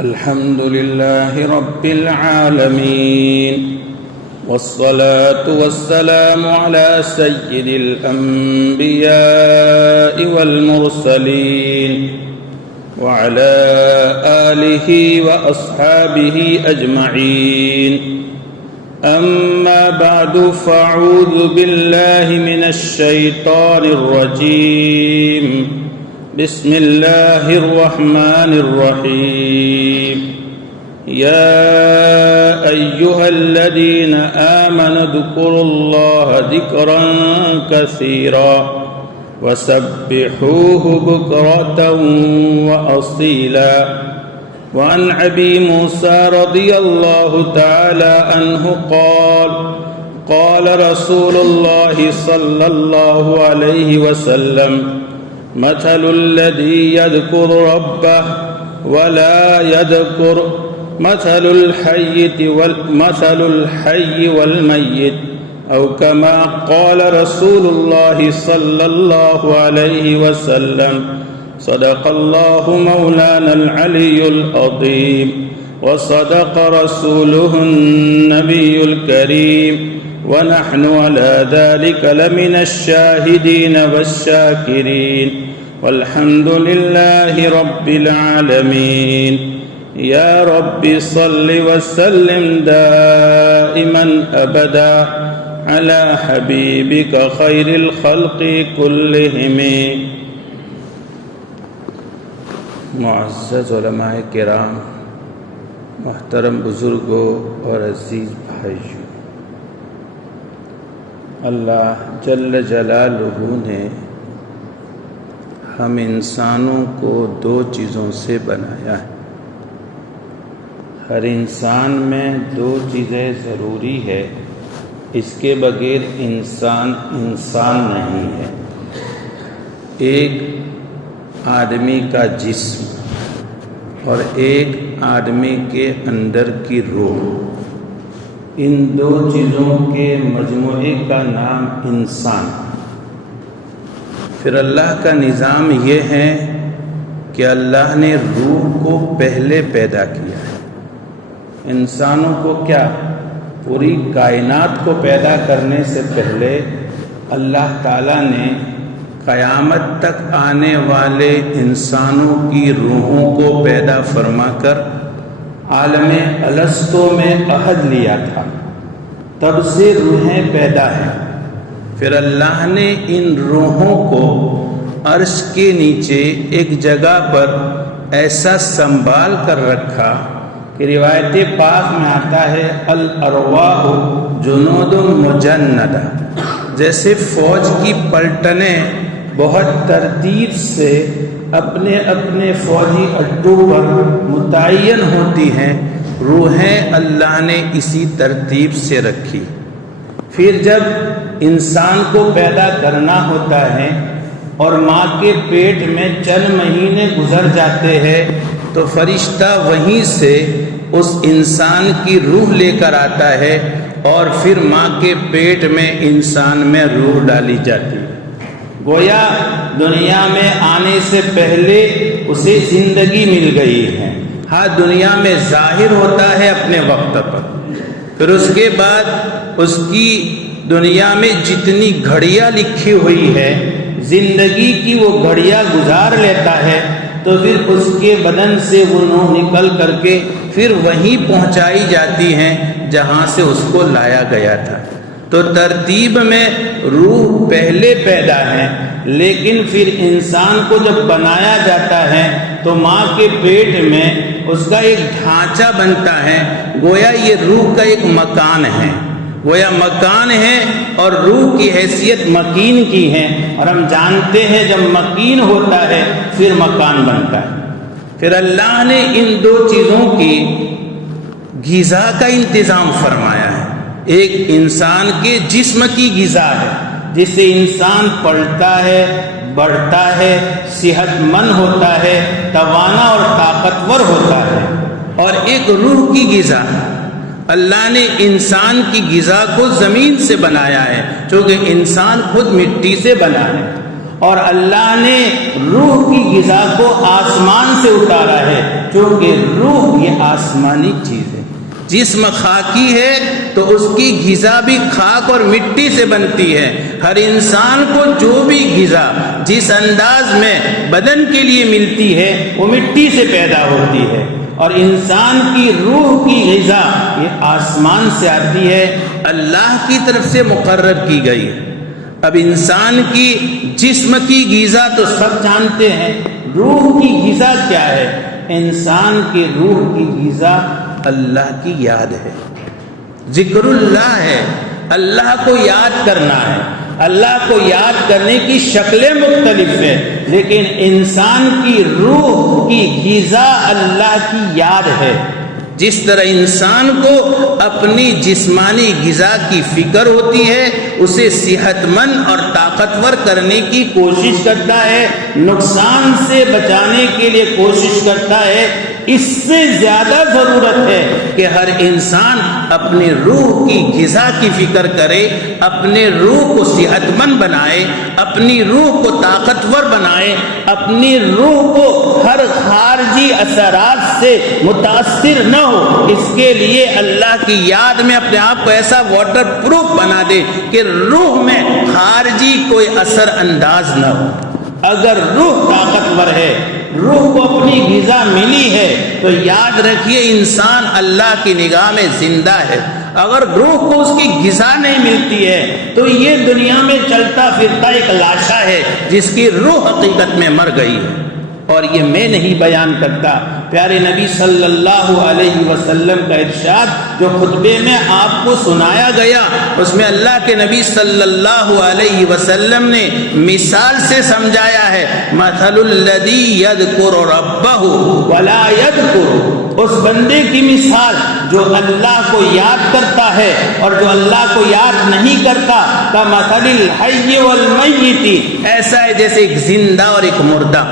الحمد لله رب العالمين، والصلاة والسلام على سيد الأنبياء والمرسلين وعلى آله وأصحابه أجمعين. أما بعد، فأعوذ بالله من الشيطان الرجيم. بسم الله الرحمن الرحيم. يا أيها الذين آمنوا اذكروا الله ذكرا كثيرا وسبحوه بكرة وأصيلا. وعن أبي موسى رضي الله تعالى عنه قال رسول الله صلى الله عليه وسلم: مثل الذي يذكر ربه ولا يذكر مثل الحي والميت، أو كما قال رسول الله صلى الله عليه وسلم. صدق الله مولانا العلي العظيم، وصدق رسوله النبي الكريم، ونحن على ذلك لمن الشاهدين والشاكرين، والحمد لله رب العالمين. يا رب صل وسلم دائما أبدا على حبيبك خير الخلق كلهم. معزز علماء کرام، محترم بزرگوں اور عزیز بھائیوں، اللہ جل جلالہ نے ہم انسانوں کو دو چیزوں سے بنایا ہے. ہر انسان میں دو چیزیں ضروری ہے، اس کے بغیر انسان نہیں ہے. ایک آدمی کا جسم اور ایک آدمی کے اندر کی روح. ان دو چیزوں کے مجموعے کا نام انسان. پھر اللہ کا نظام یہ ہے کہ اللہ نے روح کو پہلے پیدا کیا ہے. انسانوں کو کیا؟ پوری کائنات کو پیدا کرنے سے پہلے اللہ تعالیٰ نے قیامت تک آنے والے انسانوں کی روحوں کو پیدا فرما کر عالم الستو میں عہد لیا تھا. تب سے روحیں پیدا ہیں. پھر اللہ نے ان روحوں کو عرش کے نیچے ایک جگہ پر ایسا سنبھال کر رکھا کہ روایت پاک میں آتا ہے: الارواح جنود مجندہ. جیسے فوج کی پلٹنیں بہت ترتیب سے اپنے اپنے فوجی اڈوں پر متعین ہوتی ہیں، روحیں اللہ نے اسی ترتیب سے رکھی. پھر جب انسان کو پیدا کرنا ہوتا ہے اور ماں کے پیٹ میں چند مہینے گزر جاتے ہیں تو فرشتہ وہیں سے اس انسان کی روح لے کر آتا ہے اور پھر ماں کے پیٹ میں انسان میں روح ڈالی جاتی ہے. گویا دنیا میں آنے سے پہلے اسے زندگی مل گئی ہے. ہاں، دنیا میں ظاہر ہوتا ہے اپنے وقت پر. پھر اس کے بعد اس کی دنیا میں جتنی گھڑیاں لکھی ہوئی ہے زندگی کی، وہ گھڑیاں گزار لیتا ہے. تو پھر اس کے بدن سے وہ روح نکل کر کے پھر وہیں پہنچائی جاتی ہیں جہاں سے اس کو لایا گیا تھا. تو ترتیب میں روح پہلے پیدا ہے، لیکن پھر انسان کو جب بنایا جاتا ہے تو ماں کے پیٹ میں اس کا ایک ڈھانچہ بنتا ہے. گویا یہ روح کا ایک مکان ہے، اور روح کی حیثیت مکین کی ہے. اور ہم جانتے ہیں جب مکین ہوتا ہے پھر مکان بنتا ہے. پھر اللہ نے ان دو چیزوں کی غذا کا انتظام فرمایا ہے. ایک انسان کے جسم کی غذا ہے جس سے انسان پلتا ہے، بڑھتا ہے، صحت مند ہوتا ہے، توانا اور طاقتور ہوتا ہے. اور ایک روح کی غذا ہے. اللہ نے انسان کی غذا کو زمین سے بنایا ہے، چونکہ انسان خود مٹی سے بنا ہے. اور اللہ نے روح کی غذا کو آسمان سے اتارا ہے، کیونکہ روح یہ آسمانی چیز ہے۔ جسم خاکی ہے تو اس کی غذا بھی خاک اور مٹی سے بنتی ہے۔ ہر انسان کو جو بھی غذا جس انداز میں بدن کے لیے ملتی ہے وہ مٹی سے پیدا ہوتی ہے، اور انسان کی روح کی غذا یہ آسمان سے آتی ہے، اللہ کی طرف سے مقرر کی گئی ہے۔ اب انسان کی جسم کی غذا تو سب جانتے ہیں، روح کی غذا کیا ہے؟ انسان کی روح کی غذا اللہ کی یاد ہے، ذکر اللہ ہے، اللہ کو یاد کرنا ہے۔ اللہ کو یاد کرنے کی شکلیں مختلف ہیں، لیکن انسان کی روح کی غذا اللہ کی یاد ہے۔ جس طرح انسان کو اپنی جسمانی غذا کی فکر ہوتی ہے، اسے صحت مند اور طاقتور کرنے کی کوشش کرتا ہے، نقصان سے بچانے کے لیے کوشش کرتا ہے، اس سے زیادہ ضرورت ہے کہ ہر انسان اپنی روح کی غذا کی فکر کرے، اپنے روح کو صحت مند بنائے، اپنی روح کو طاقتور بنائے، اپنی روح کو ہر خارجی اثرات سے متاثر نہ ہو۔ اس کے لیے اللہ کی یاد میں اپنے آپ کو ایسا واٹر پروف بنا دے کہ روح میں خارجی کوئی اثر انداز نہ ہو۔ اگر روح طاقتور ہے، روح کو اپنی غذا ملی ہے، تو یاد رکھیے انسان اللہ کی نگاہ میں زندہ ہے۔ اگر روح کو اس کی غذا نہیں ملتی ہے تو یہ دنیا میں چلتا پھرتا ایک لاشا ہے جس کی روح حقیقت میں مر گئی ہے۔ اور یہ میں نہیں بیان کرتا، پیارے نبی صلی اللہ علیہ وسلم کا ارشاد جو خطبے میں آپ کو سنایا گیا، اس میں اللہ کے نبی صلی اللہ علیہ وسلم نے مثال سے سمجھایا ہے، مثل الذی یذکر ربہ ولا یذکر، اس بندے کی مثال جو اللہ کو یاد کرتا ہے اور جو اللہ کو یاد نہیں کرتا، کمثل الحی والمیت، ایسا ہے جیسے ایک زندہ اور ایک مردہ۔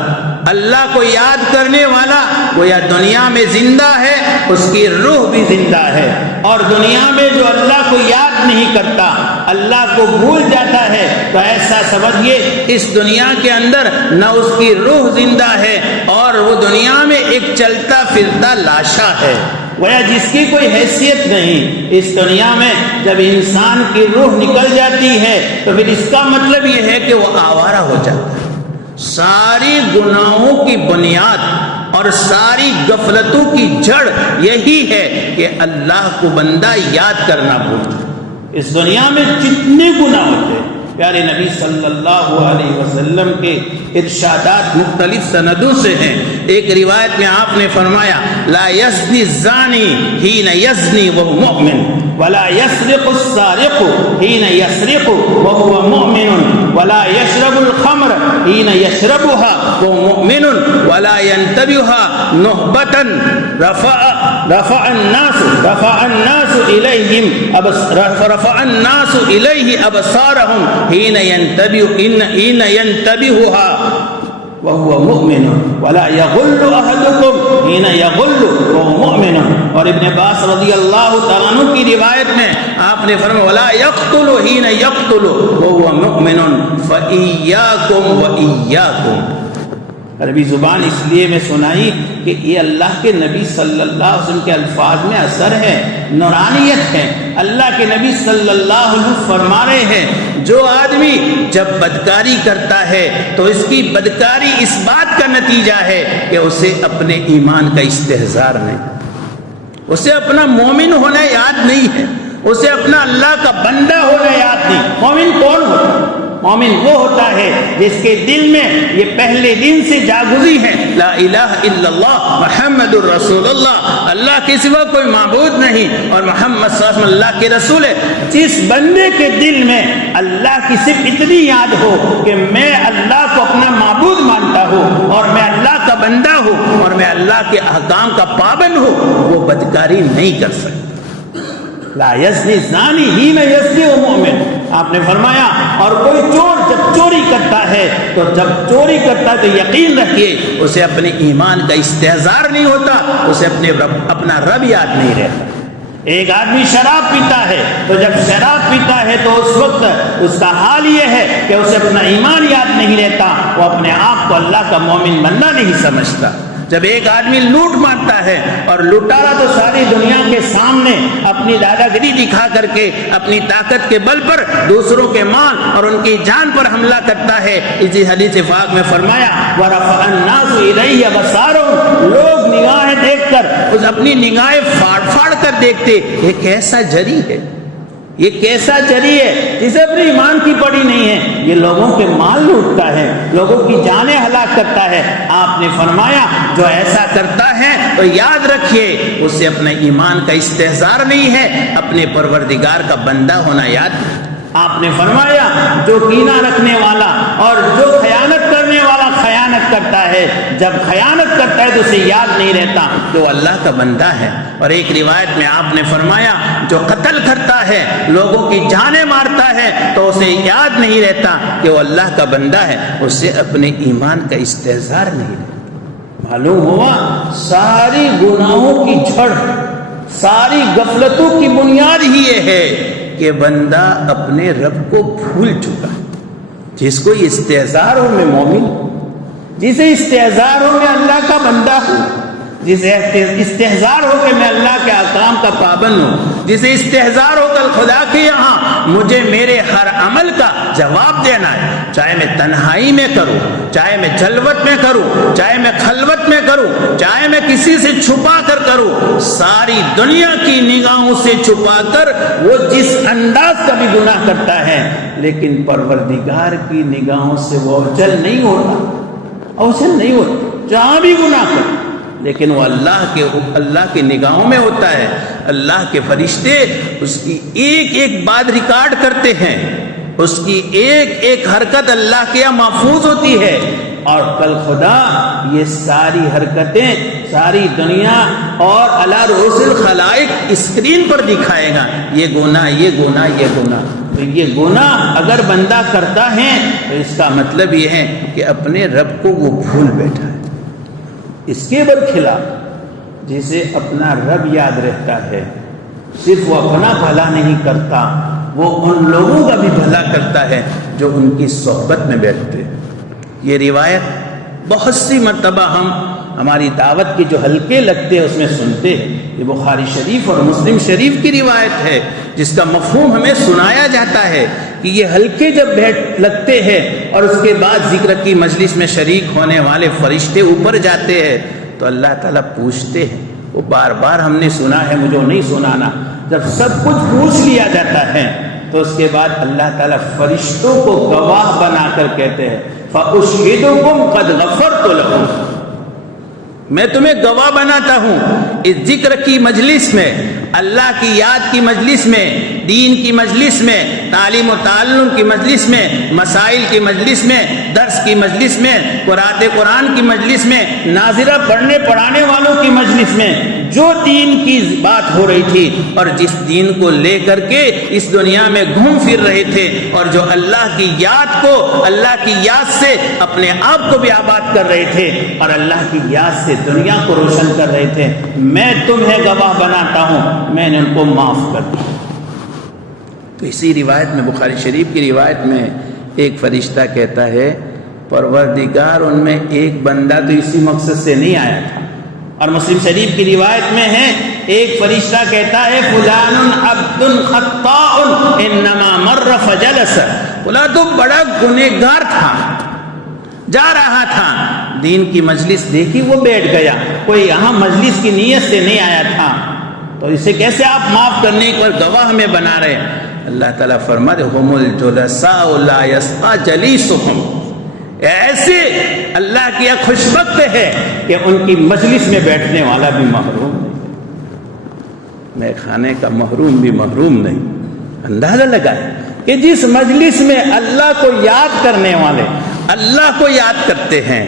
اللہ کو یاد کرنے والا گویا دنیا میں زندہ ہے، اس کی روح بھی زندہ ہے، اور دنیا میں جو اللہ کو یاد نہیں کرتا، اللہ کو بھول جاتا ہے، تو ایسا سمجھیے اس دنیا کے اندر نہ اس کی روح زندہ ہے اور وہ دنیا میں ایک چلتا پھرتا لاشا ہے، گویا جس کی کوئی حیثیت نہیں۔ اس دنیا میں جب انسان کی روح نکل جاتی ہے تو پھر اس کا مطلب یہ ہے کہ وہ آوارہ ہو جاتا ہے۔ ساری گناہوں کی بنیاد اور ساری غفلتوں کی جڑ یہی ہے کہ اللہ کو بندہ یاد کرنا بھول جائے۔ اس دنیا میں جتنے گناہ ہوتے ہیں، پیارے نبی صلی اللہ علیہ وسلم کے ارشادات مختلف سندوں سے ہیں۔ ایک روایت میں آپ نے فرمایا، لا یزنی الزانی حین یزنی وہو مؤمن ولا یسرق السارق حین یسرق وہو مؤمن ولا یشرب الخمر حین یشربها وہو مؤمن ولا ينتبهها نهبة رفع الناس إليه أبصارهم حين ينتبهها وهو مؤمن ولا يغل أحدكم حين يغل وهو مؤمن۔ اور ابن عباس رضی اللہ تعالیٰ عنہ کی روایت میں آپ نے فرمایا، ولا يقتل حين يقتل وهو مؤمن فإياكم وإياكم۔ عربی زبان اس لیے میں سنائی کہ یہ اللہ کے نبی صلی اللہ علیہ وسلم کے الفاظ میں اثر ہے، نورانیت ہے۔ اللہ کے نبی صلی اللہ علیہ وسلم فرما رہے ہیں، جو آدمی جب بدکاری کرتا ہے تو اس کی بدکاری اس بات کا نتیجہ ہے کہ اسے اپنے ایمان کا استحضار نہیں، اسے اپنا مومن ہونا یاد نہیں ہے، اسے اپنا اللہ کا بندہ ہونا یاد نہیں۔ مومن کون ہوتا ہے؟ مومن وہ ہوتا ہے جس کے دل میں یہ پہلے دن سے جاگزی ہے، لا الہ الا اللہ محمد الرسول اللہ، اللہ کے سوا کوئی معبود نہیں اور محمد صلی اللہ علیہ وسلم اللہ کے رسول ہے۔ جس بندے کے دل میں اللہ کی صرف اتنی یاد ہو کہ میں اللہ کو اپنا معبود مانتا ہوں اور میں اللہ کا بندہ ہوں اور میں اللہ کے احکام کا پابند ہوں، وہ بدکاری نہیں کر سکتا۔ لا یزنی الزانی حین یزنی وہو مؤمن، آپ نے فرمایا، اور کوئی چور جب چوری کرتا ہے تو جب چوری کرتا ہے تو یقین رکھیے اسے اپنے ایمان کا استحضار نہیں ہوتا، اسے اپنا رب یاد نہیں رہتا۔ ایک آدمی شراب پیتا ہے تو جب شراب پیتا ہے تو اس وقت اس کا حال یہ ہے کہ اسے اپنا ایمان یاد نہیں رہتا، وہ اپنے آپ کو اللہ کا مومن بندہ نہیں سمجھتا۔ جب ایک آدمی لوٹ مارتا ہے اور لوٹارا تو ساری دنیا کے سامنے اپنی دادا گیری دکھا کر کے اپنی طاقت کے بل پر دوسروں کے مال اور ان کی جان پر حملہ کرتا ہے، اسی حدیث پاک میں فرمایا وَرَفَعَ النَّاسُ إِلَيْهِ أَبْصَارَهُمْ، لوگ نگاہیں دیکھ کر اس اپنی نگاہیں پھاڑ پھاڑ کر دیکھتے یہ کیسا جری ہے، یہ کیسا جری ہے جسے اپنے ایمان کی پڑی نہیں ہے، یہ لوگوں کے مال لوٹتا ہے، لوگوں کی جانیں ہلاک کرتا ہے۔ آپ نے فرمایا جو ایسا کرتا ہے تو یاد رکھیے اسے اپنے ایمان کا استحضار نہیں ہے، اپنے پروردگار کا بندہ ہونا یاد رکھیے۔ آپ نے فرمایا جو کینہ رکھنے والا اور جو خیانت کرنے والا خیانت کرتا ہے، جب خیانت کرتا ہے تو اسے یاد نہیں رہتا کہ وہ اللہ کا بندہ ہے۔ اور ایک روایت میں آپ نے فرمایا جو قتل کرتا ہے، لوگوں کی جانیں مارتا ہے تو اسے یاد نہیں رہتا کہ وہ اللہ کا بندہ ہے، اسے اپنے ایمان کا استحضار نہیں رہتا۔ معلوم ہوا ساری گناہوں کی جڑ، ساری غفلتوں کی بنیاد ہی یہ ہے کہ بندہ اپنے رب کو بھول چکا۔ جس کو استحضار ہو میں مومن، جسے استحضار ہو میں اللہ کا بندہ ہوں، جسے استحضار ہو کہ میں اللہ کے احکام کا پابند ہوں، جسے استحضار ہو کل خدا کے یہاں مجھے میرے ہر عمل کا جواب دینا ہے، چاہے میں تنہائی میں کروں، چاہے میں جلوت میں کروں، چاہے میں خلوت میں کروں، چاہے میں کسی سے چھپا کر کروں، ساری دنیا کی نگاہوں سے چھپا کر وہ جس انداز کا بھی گناہ کرتا ہے لیکن پروردگار کی نگاہوں سے وہ اوجھل نہیں ہوتا، اوجھل نہیں ہوتا، جہاں بھی گناہ کر، لیکن وہ اللہ کی نگاہوں میں ہوتا ہے۔ اللہ کے فرشتے اس کی ایک ایک بات ریکارڈ کرتے ہیں، اس کی ایک ایک حرکت اللہ کے یہاں محفوظ ہوتی ہے، اور کل خدا یہ ساری حرکتیں ساری دنیا اور علی رؤوس الخلائق اسکرین پر دکھائے گا، یہ گناہ، یہ گناہ، یہ گناہ۔ تو یہ گناہ اگر بندہ کرتا ہے تو اس کا مطلب یہ ہے کہ اپنے رب کو وہ بھول بیٹھا ہے۔ اس کے برخلاف جسے اپنا رب یاد رہتا ہے، صرف وہ اپنا بھلا نہیں کرتا، وہ ان لوگوں کا بھی بھلا کرتا ہے جو ان کی صحبت میں بیٹھتے ہیں۔ یہ روایت بہت سی مرتبہ ہم ہماری دعوت کے جو حلقے لگتے ہیں اس میں سنتے ہیں۔ یہ بخاری شریف اور مسلم شریف کی روایت ہے جس کا مفہوم ہمیں سنایا جاتا ہے کہ یہ حلقے جب لگتے ہیں اور اس کے بعد ذکر کی مجلس میں شریک ہونے والے فرشتے اوپر جاتے ہیں تو اللہ تعالیٰ پوچھتے ہیں، وہ بار بار ہم نے سنا ہے، مجھے نہیں سنانا، جب سب کچھ پوچھ لیا جاتا ہے تو اس کے بعد اللہ تعالیٰ فرشتوں کو گواہ بنا کر کہتے ہیں فَأُشْهِدُكُمْ قَدْ غَفَرْتُ لَكُمْ، میں تمہیں گواہ بناتا ہوں اس ذکر کی مجلس میں، اللہ کی یاد کی مجلس میں، دین کی مجلس میں، تعلیم و تعلم کی مجلس میں، مسائل کی مجلس میں، درس کی مجلس میں، قرآن کی مجلس میں، ناظرہ پڑھنے پڑھانے والوں کی مجلس میں جو دین کی بات ہو رہی تھی اور جس دین کو لے کر کے اس دنیا میں گھوم پھر رہے تھے اور جو اللہ کی یاد کو، اللہ کی یاد سے اپنے آپ کو بھی آباد کر رہے تھے اور اللہ کی یاد سے دنیا کو روشن کر رہے تھے، میں تمہیں گواہ بناتا ہوں میں نے ان کو معاف کر دیا۔ تو اسی روایت میں، بخاری شریف کی روایت میں، ایک فرشتہ کہتا ہے پروردگار ان میں ایک بندہ تو اسی مقصد سے نہیں آیا تھا، اور مسلم شریف کی روایت میں ہے ایک فرشتہ کہتا ہے فلان عبد خطاء انما مر فجلس، فلاں تو بڑا گنہگار تھا، جا رہا تھا، دین کی مجلس دیکھی وہ بیٹھ گیا، کوئی یہاں مجلس کی نیت سے نہیں آیا تھا، تو اسے کیسے آپ معاف کرنے پر گواہ ہمیں بنا رہے ہیں؟ اللہ تعالیٰ فرماتے ہم الجلساء لا يسقى جلیسهم، ایسے اللہ کیا خوشبخت ہے کہ ان کی مجلس میں بیٹھنے والا بھی محروم نہیں، میں کھانے کا محروم بھی محروم نہیں۔ اندازہ لگائے کہ جس مجلس میں اللہ کو یاد کرنے والے اللہ کو یاد کرتے ہیں،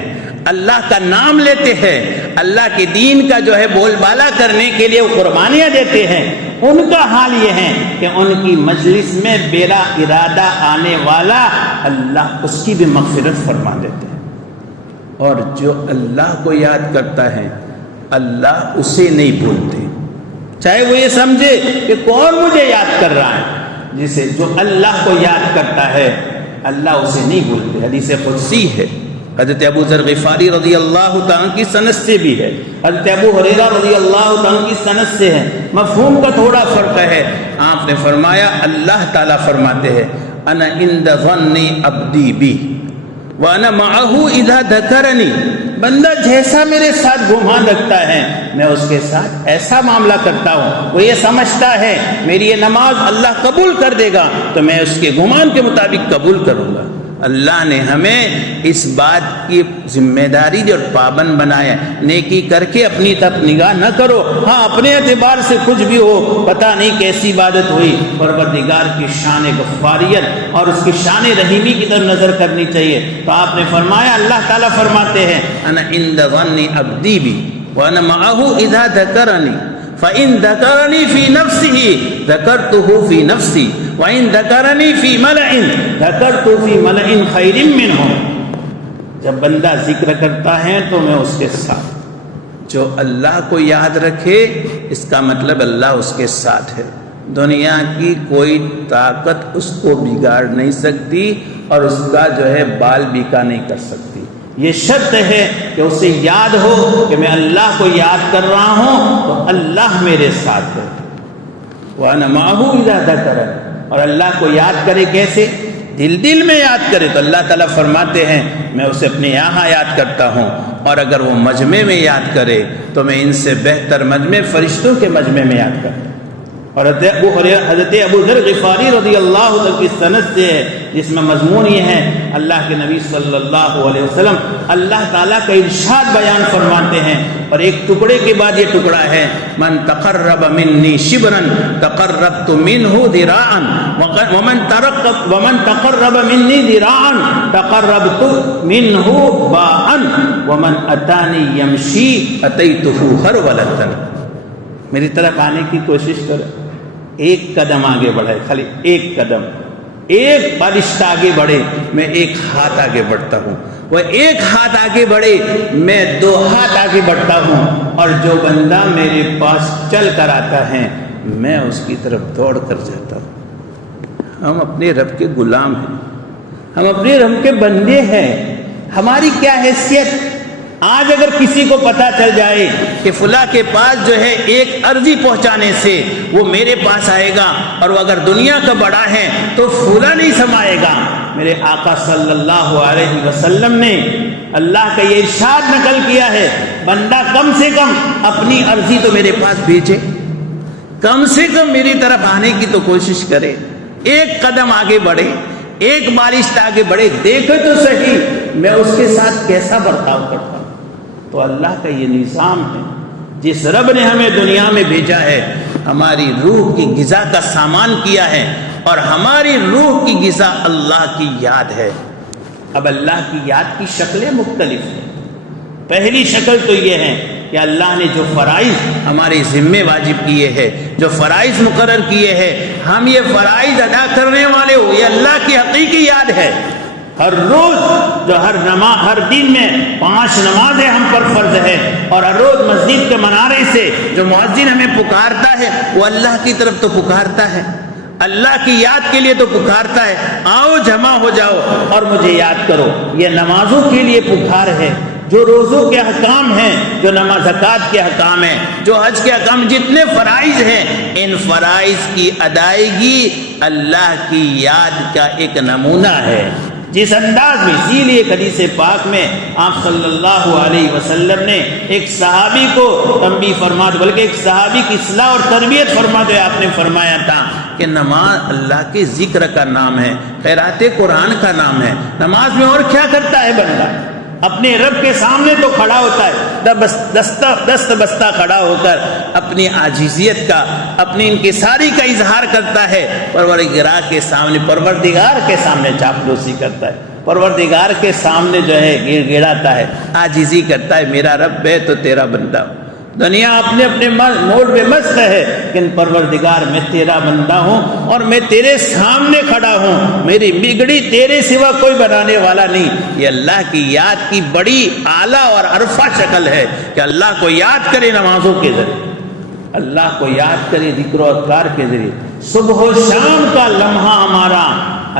اللہ کا نام لیتے ہیں، اللہ کے دین کا جو ہے بول بالا کرنے کے لیے وہ قربانیاں دیتے ہیں، ان کا حال یہ ہے کہ ان کی مجلس میں بلا ارادہ آنے والا اللہ اس کی بھی مغفرت فرما دیتے ہیں، اور جو اللہ کو یاد کرتا ہے اللہ اسے نہیں بھولتے، چاہے وہ یہ سمجھے کہ کون مجھے یاد کر رہا ہے، جسے جو اللہ کو یاد کرتا ہے اللہ اسے نہیں بھولتے۔ حدیث قدسی ہے، حضرت ابو ذر غفاری رضی اللہ تعالیٰ کی سند سے بھی ہے، حضرت ابو ہریرہ رضی اللہ تعالیٰ کی سند سے ہے، مفہوم کا تھوڑا فرق ہے۔ آپ نے فرمایا، اللہ تعالیٰ فرماتے ہیں انا عند ظن عبدی بی وانا معه اذا ذکرنی، بندہ جیسا میرے ساتھ گمان رکھتا ہے میں اس کے ساتھ ایسا معاملہ کرتا ہوں۔ وہ یہ سمجھتا ہے میری یہ نماز اللہ قبول کر دے گا تو میں اس کے گمان کے مطابق قبول کروں گا۔ اللہ نے ہمیں اس بات کی ذمہ داری اور پابند بنایا، نیکی کر کے اپنی طرف نگاہ نہ کرو، ہاں اپنے اعتبار سے کچھ بھی ہو، پتہ نہیں کیسی عبادت ہوئی، پروردگار کی شان غفاریت اور اس کی شان رحیمی کی طرف نظر کرنی چاہیے۔ تو آپ نے فرمایا، اللہ تعالیٰ فرماتے ہیں انا عند ظن عبدی بی وانا معه اذا ذکرنی فإن ذکرنی فی نفسہ ذکرتہ فی نفسی وَإِن ذَكَرَنِي فِي مَلَئٍ ذَكَرْتُ فِي مَلَئٍ خَيْرٍ مِّنْهُمْ، جب بندہ ذکر کرتا ہے تو میں اس کے ساتھ۔ جو اللہ کو یاد رکھے اس کا مطلب اللہ اس کے ساتھ ہے، دنیا کی کوئی طاقت اس کو بگاڑ نہیں سکتی اور اس کا جو ہے بال بیکا نہیں کر سکتی۔ یہ شرط ہے کہ اسے یاد ہو کہ میں اللہ کو یاد کر رہا ہوں تو اللہ میرے ساتھ ہے۔ وَأَنَا مَعَهُ إِذَا ذَكَرَنِي، اور اللہ کو یاد کرے کیسے؟ دل میں یاد کرے تو اللہ تعالیٰ فرماتے ہیں میں اسے اپنے یہاں یاد کرتا ہوں، اور اگر وہ مجمع میں یاد کرے تو میں ان سے بہتر مجمع فرشتوں کے مجمع میں یاد کرتا ہوں۔ اور حضرت ابو ذر غفاری رضی اللہ عنہ کی سند سے ہے، جس میں مضمون یہ ہے اللہ کے نبی صلی اللہ علیہ وسلم اللہ تعالیٰ کا ارشاد بیان فرماتے ہیں، اور ایک ٹکڑے کے بعد یہ ٹکڑا ہے، من تقرب منی شبرا تقربت منہ ذراعا ومن تقرب منی ذراعا تقربت منہ باعا ومن اتانی یمشی اتیتہ ہرولۃ۔ میری طرف آنے کی کوشش کرے، ایک قدم آگے بڑھے، خالی ایک قدم، ایک بالشت آگے بڑھے میں ایک ہاتھ آگے بڑھتا ہوں، وہ ایک ہاتھ آگے بڑھے میں دو ہاتھ آگے بڑھتا ہوں، اور جو بندہ میرے پاس چل کر آتا ہے میں اس کی طرف دوڑ کر جاتا ہوں۔ ہم اپنے رب کے غلام ہیں، ہم اپنے رب کے بندے ہیں، ہماری کیا حیثیت؟ آج اگر کسی کو پتہ چل جائے کہ فلاں کے پاس جو ہے ایک عرضی پہنچانے سے وہ میرے پاس آئے گا، اور وہ اگر دنیا کا بڑا ہے تو فلاں نہیں سمائے گا، میرے آقا صلی اللہ علیہ وسلم نے اللہ کا یہ ارشاد نقل کیا ہے، بندہ کم سے کم اپنی عرضی تو میرے پاس بھیجے، کم سے کم میری طرف آنے کی تو کوشش کرے، ایک قدم آگے بڑھے، ایک بالشت آگے بڑھے، دیکھے تو صحیح میں اس کے ساتھ کیسا برتاؤ کرتا ہوں۔ تو اللہ کا یہ نظام ہے، جس رب نے ہمیں دنیا میں بھیجا ہے، ہماری روح کی غذا کا سامان کیا ہے، اور ہماری روح کی غذا اللہ کی یاد ہے۔ اب اللہ کی یاد کی شکلیں مختلف ہیں۔ پہلی شکل تو یہ ہے کہ اللہ نے جو فرائض ہمارے ذمے واجب کیے ہیں، جو فرائض مقرر کیے ہیں، ہم یہ فرائض ادا کرنے والے ہو، یہ اللہ کی حقیقی یاد ہے۔ ہر روز جو ہر دن میں 5 نمازیں ہم پر فرض ہے، اور ہر روز مسجد کے منارے سے جو مؤذن ہمیں پکارتا ہے وہ اللہ کی طرف تو پکارتا ہے، اللہ کی یاد کے لیے تو پکارتا ہے، آؤ جمع ہو جاؤ اور مجھے یاد کرو۔ یہ نمازوں کے لیے پکار ہے، جو روزوں کے احکام ہیں، جو نماز زکوٰۃ کے احکام ہیں، جو حج کے احکام، جتنے فرائض ہیں، ان فرائض کی ادائیگی اللہ کی یاد کا ایک نمونہ ہے۔ جس انداز میں، اسی لیے حدیث پاک میں آپ صلی اللہ علیہ وسلم نے ایک صحابی کو تنبیہ فرماتے، بلکہ ایک صحابی کی اصلاح اور تربیت فرماتے آپ نے فرمایا تھا کہ نماز اللہ کے ذکر کا نام ہے، قرأت قرآن کا نام ہے۔ نماز میں اور کیا کرتا ہے بندہ؟ اپنے رب کے سامنے تو کھڑا ہوتا ہے، دست بستہ کھڑا ہو کر اپنی عاجزیت کا، اپنی انکساری کا اظہار کرتا ہے، پروردگار کے سامنے چاپلوسی کرتا ہے، پروردگار کے سامنے جو ہے گڑ گڑاتا ہے، عاجزی کرتا ہے، میرا رب ہے تو تیرا بندہ ہوں۔ دنیا اپنے اپنے موڈ میں مست ہے، لیکن پروردگار میں تیرا بندہ ہوں اور میں تیرے سامنے کھڑا ہوں، میری بگڑی تیرے سوا کوئی بنانے والا نہیں۔ یہ اللہ کی یاد کی بڑی اعلیٰ اور عرفہ شکل ہے کہ اللہ کو یاد کرے نمازوں کے ذریعے۔ اللہ کو یاد کرے ذکر و اذکار کے ذریعے. صبح و شام کا لمحہ ہمارا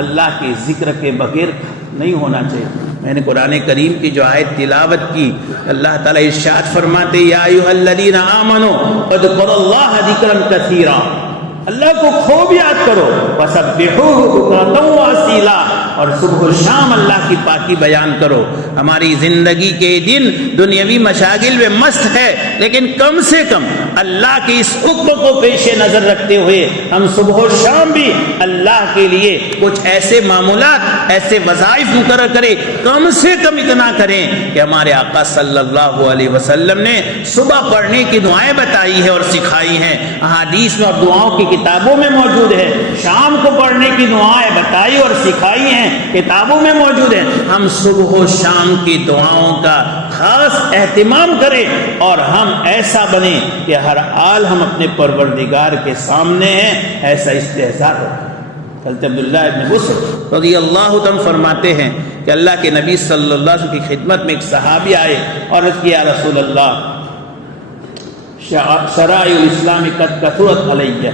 اللہ کے ذکر کے بغیر نہیں ہونا چاہیے. میں نے قرآن کریم کی جو آیت تلاوت کی، اللہ تعالیٰ ارشاد فرماتے یا ایھا الذین آمنوا اذکروا اللہ ذکرا کثیرا، اللہ کو خوب یاد کرو، وسبحوہ بکرۃ واصیلا، اور صبح و شام اللہ کی پاکی بیان کرو. ہماری زندگی کے دن دنیاوی مشاغل میں مست ہے، لیکن کم سے کم اللہ کے اس حکم کو پیش نظر رکھتے ہوئے ہم صبح و شام بھی اللہ کے لیے کچھ ایسے معمولات، ایسے وظائف مقرر کریں. کم سے کم اتنا کریں کہ ہمارے آقا صلی اللہ علیہ وسلم نے صبح پڑھنے کی دعائیں بتائی ہیں اور سکھائی ہیں، احادیث میں اور دعاؤں کی کتابوں میں موجود ہے. شام کو پڑھنے کی دعائیں بتائی اور سکھائی ہیں، کتابوں میں موجود ہیں. ہم صبح و شام کی دعاؤں کا خاص اہتمام کریں اور ہم ایسا بنیں کہ ہر حال ہم اپنے پروردگار کے سامنے ہیں، ایسا استحضار ہو. حضرت عبداللہ ابن بصر رضی اللہ عنہ فرماتے ہیں کہ اللہ کے نبی صلی اللہ علیہ وسلم کی خدمت میں ایک صحابی آئے اور عرض کیا یا رسول اللہ شرائع الاسلام قد کثرت علیہ،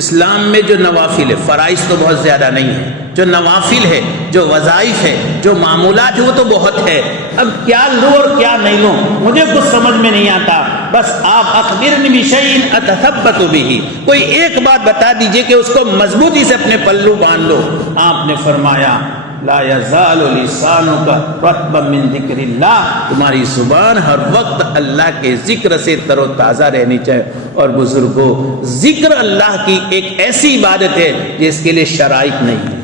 اسلام میں جو نوافل ہے، فرائض تو بہت زیادہ نہیں ہے، جو نوافل ہے، جو وظائف ہے، جو معمولات ہے وہ تو بہت ہے. اب کیا لوں اور کیا نہیں لوں مجھے کچھ سمجھ میں نہیں آتا، بس آپ اخبرنی بشیء اتثبت بہ، کوئی ایک بات بتا دیجئے کہ اس کو مضبوطی سے اپنے پلو باندھ لو. آپ نے فرمایا لا یزال لسانک رطبا من ذکر اللہ، تمہاری زبان ہر وقت اللہ کے ذکر سے تر و تازہ رہنی چاہیے. اور بزرگوں، ذکر اللہ کی ایک ایسی عبادت ہے جس کے لیے شرائط نہیں ہے.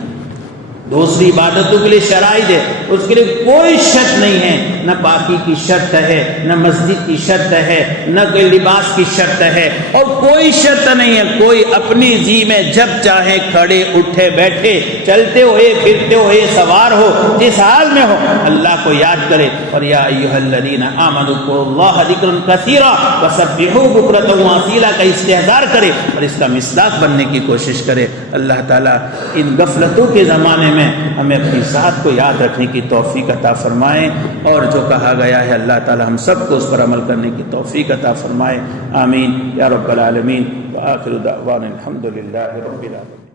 دوسری عبادتوں کے لیے شرائط ہے، اس کے لیے کوئی شرط نہیں ہے، نہ پاکی کی شرط ہے، نہ مسجد کی شرط ہے، نہ کوئی لباس کی شرط ہے، اور کوئی شرط نہیں ہے. کوئی اپنی جی میں جب چاہے کھڑے اٹھے بیٹھے، چلتے ہوئے پھرتے ہوئے، سوار ہو، جس حال میں ہو اللہ کو یاد کرے. اور یا ایھا الذین آمنوا اذکروا اللہ ذکرا کثیرا وسبحوہ بکرۃ واصیلا کا استحضار کرے اور اس کا مصداق بننے کی کوشش کرے. اللہ تعالیٰ ان غفلتوں کے زمانے میں ہمیں اپنی ذات کو یاد رکھنے کی توفیق عطا فرمائے، اور جو کہا گیا ہے اللہ تعالی ہم سب کو اس پر عمل کرنے کی توفیق عطا فرمائے. آمین یا رب العالمین. وآخر دعوانا الحمد للہ رب العالمین.